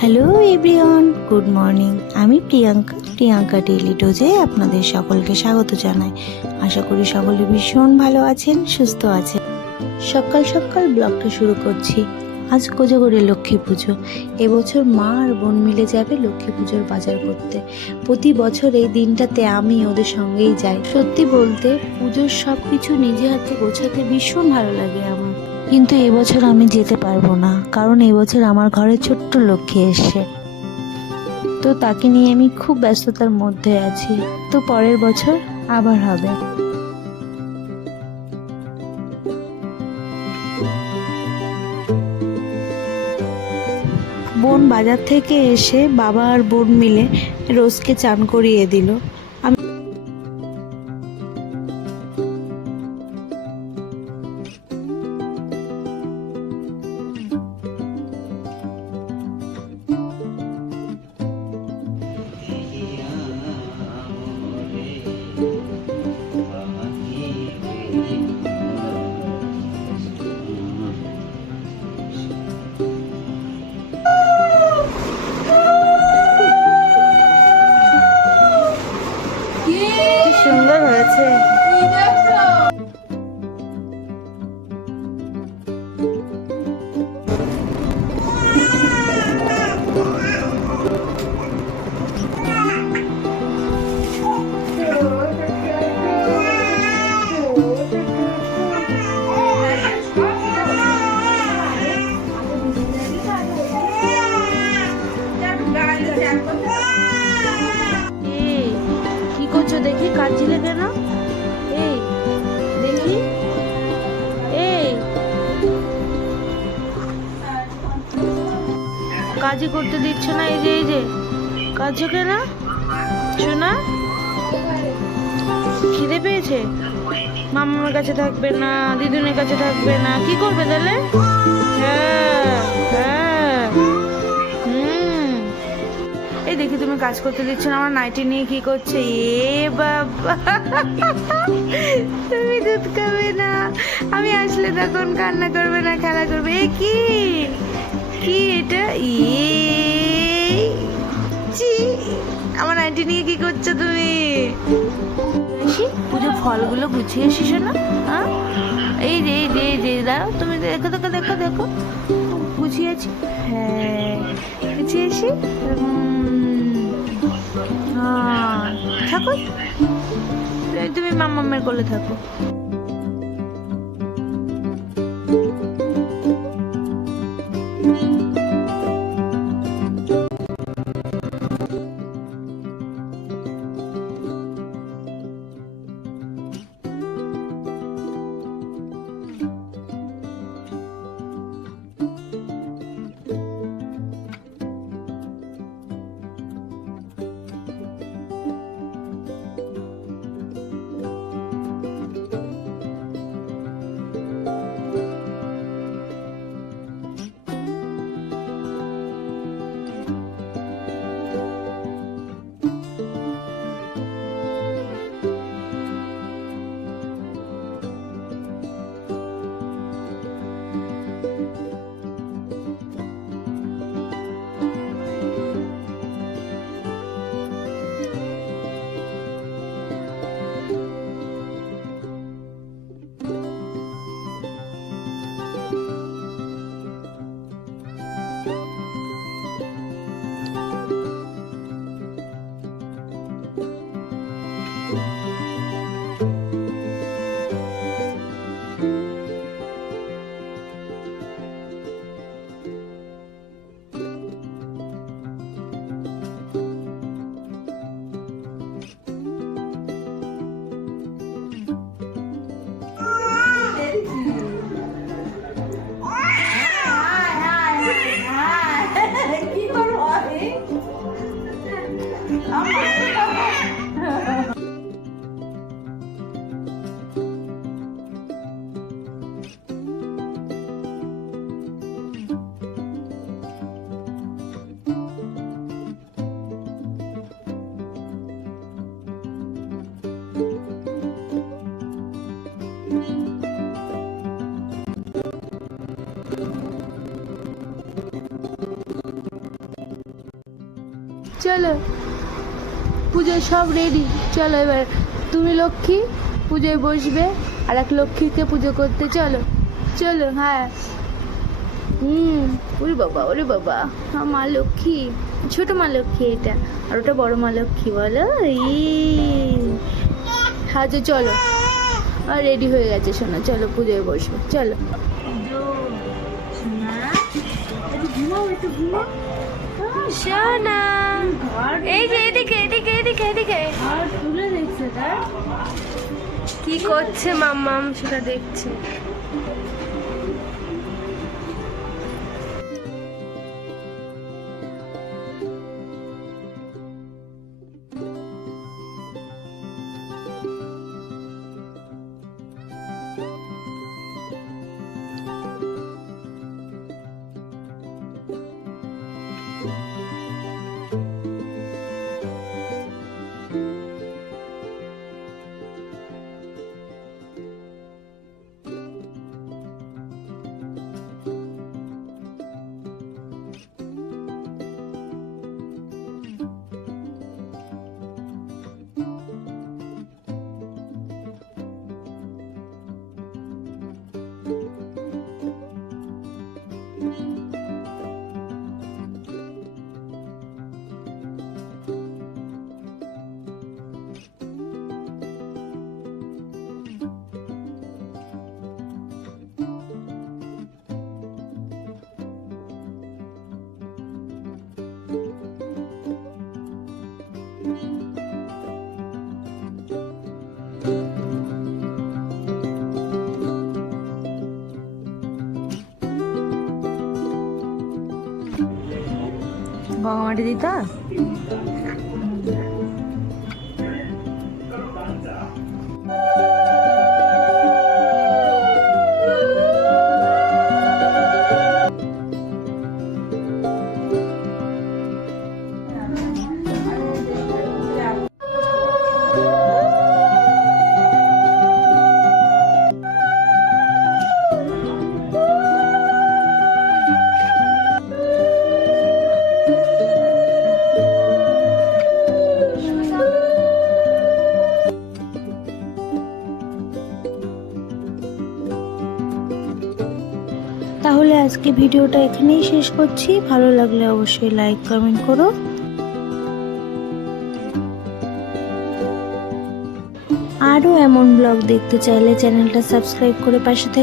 Hello everyone, good morning. আমি Priyanka daily ডোজে আপনাদের সকলকে স্বাগত জানাই। আশা করি সকলে ভীষণ ভালো আছেন, সুস্থ আছেন। সকাল সকাল ব্লগটা শুরু করছি। আজ কোজাগরে লক্ষ্মী পুজো। এবছর মা আর বোন মিলে যাবে লক্ষ্মী পুজোর বাজার করতে। প্রতি বছর এই দিনটাতে আমি ওদের সঙ্গেই যাই। সত্যি বলতে পুজোর সব কিছু নিজে হাতে গোছাতে ভীষণ ভালো লাগে আমার। কিন্তু এবছর আমি যেতে পারবো না, কারণ এবছর আমার ঘরে ছোট্ট লক্ষ্মী এসছে, তো তাকে নিয়ে আমি খুব ব্যস্ততার মধ্যে আছি। তো পরের বছর আবার হবে। বোন বাজার থেকে এসে বাবা আর বোন মিলে রোজকে চান করিয়ে দিল। সুন্দর হয়েছে। কি করছো দেখি, কাঁদছিলে কেন? এই দেখি, এই কাজই করতে দিচ্ছ না। এই যে কাজও কেন শোনা? খিদে পেয়েছে? মামার কাছে থাকবে না, দিদুনের কাছে থাকবে না, কি করবে তাহলে? হ্যাঁ হ্যাঁ, এই দেখি তুমি কাজ করতে দিচ্ছ না, আমার নাইটি নিয়ে কি করছে? এ বাবা, তুমি দুধ খাবে না, আমি আসলে তখন কান্না করবে না, খেলা করবে। এ কি কি এটা? আমার নাইটি নিয়ে কি করছো তুমি? পুজো ফলগুলো গুছিয়ে এসিস না? হ্যাঁ, এই রে দাঁড়াও, তুমি দেখো দেখো দেখো দেখো, গুছিয়েছি। হ্যাঁ, গুছিয়েছি। থাকো, তুমি মামামের কোলে থাকো। কি করবো আমি? চলো পুজোয় সব রেডি। চলো এবার তুমি লক্ষ্মী পুজোয় বসবে, আর এক লক্ষ্মীকে পুজো করতে। চলো চলো। হ্যাঁ ওরে বাবা ওরে বাবা, মা লক্ষ্মী, ছোট মা লক্ষ্মী এটা, আর ওটা বড় মা লক্ষ্মী। বলো হ্যাঁ যে চলো, আর রেডি হয়ে গেছে সোনা, চলো পুজোয় বসবো। চলো সোনা, এই যে এদিকে এদিকে এদিকে এদিকে তুলে দেখছে, তার কি করছে মাম্মাম সেটা দেখছে। গঙ্গা মাটি দিতা। তাহলে আজকে ভিডিওটা এখানেই শেষ করছি। ভালো লাগলে অবশ্যই লাইক কমেন্ট করো। আরও এমন ব্লগ দেখতে চাইলে চ্যানেলটা সাবস্ক্রাইব করে পাশে থেকে